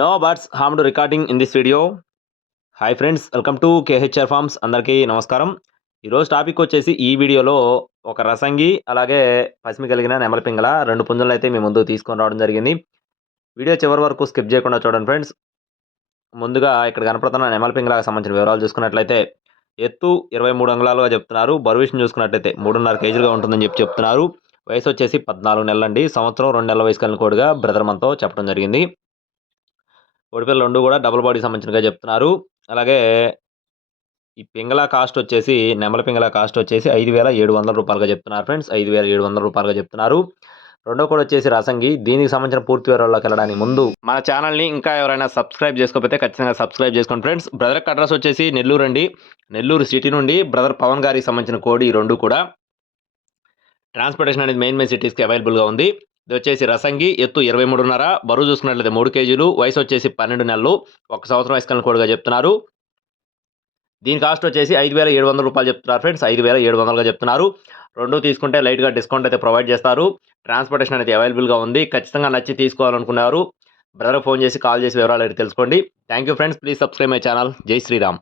No birds harm to recording in this video hi friends welcome to KHR farms అందరికీ నమస్కారం. ఈరోజు topic వచ్చేసి ఈ వీడియోలో ఒక రసంగి అలాగే పసిమి కలిగిన నెమలపింగల రెండు పుంజులను అయితే మీ ముందు తీసుకొని రావడం జరిగింది. వీడియో చివరి వరకు స్కిప్ చేయకుండా చూడండి ఫ్రెండ్స్ ముందుగా ఇక్కడ కనపడుతున్న నెమలి సంబంధించిన వివరాలు చూసుకున్నట్లయితే ఎత్తు ఇరవై మూడు అంగుళాలుగా చెప్తున్నారు. బరువు చూసుకున్నట్లయితే మూడున్నర కేజీలుగా ఉంటుందని చెప్పి చెప్తున్నారు. వయసు వచ్చేసి పద్నాలుగు నెలలండి. సంవత్సరం రెండు నెలల వయసు కలిగిన కోడిగా బ్రదర్ మనతో చెప్పడం జరిగింది. కోడిపిల్లలు రెండు కూడా డబుల్ బాడీ సంబంధించినగా చెప్తున్నారు. అలాగే ఈ పింగళ కాస్ట్ వచ్చేసి నెమల పింగళ కాస్ట్ వచ్చేసి ఐదు వేల ఏడు వందల రూపాయలుగా చెప్తున్నారు ఫ్రెండ్స్. ఐదు వేల ఏడు వందల రూపాయలుగా చెప్తున్నారు. రెండో కూడా వచ్చేసి రసంగి. దీనికి సంబంధించిన పూర్తి వివరాల్లోకి వెళ్ళడానికి ముందు మన ఛానల్ని ఇంకా ఎవరైనా సబ్స్క్రైబ్ చేసుకోకపోతే ఖచ్చితంగా సబ్స్క్రైబ్ చేసుకోండి ఫ్రెండ్స్. బ్రదర్ అడ్రస్ వచ్చేసి నెల్లూరు అండి. నెల్లూరు సిటీ నుండి బ్రదర్ పవన్ గారికి సంబంధించిన కోడి ఈ రెండు కూడా. ట్రాన్స్పోర్టేషన్ అనేది మెయిన్ మెయిన్ సిటీస్కి అవైలబుల్గా ఉంది. ఇది వచ్చేసి రసంగి ఎత్తు ఇరవై మూడున్నర బరువు చూసుకున్నట్లయితే మూడు కేజీలు వయసు వచ్చేసి పన్నెండు నెలలు. ఒక సంవత్సరం వయసు కలిగిన కోడిగా చెప్తున్నారు. దీని కాస్ట్ వచ్చేసి ఐదు వేల ఏడు వందల రూపాయలు చెప్తున్నారు ఫ్రెండ్స్. ఐదు వేల ఏడు వందలుగా చెప్తున్నారు. రెండు తీసుకుంటే లైట్గా డిస్కౌంట్ అయితే ప్రొవైడ్ చేస్తారు. ట్రాన్స్పోర్టేషన్ అనేది అవైలబుల్గా ఉంది. ఖచ్చితంగా నచ్చి తీసుకోవాలనుకున్నారు. బ్రదర్ ఫోన్ చేసి కాల్ చేసి వివరాలు అయితే తెలుసుకోండి. Thank you friends. Please subscribe my channel. జై శ్రీరామ్.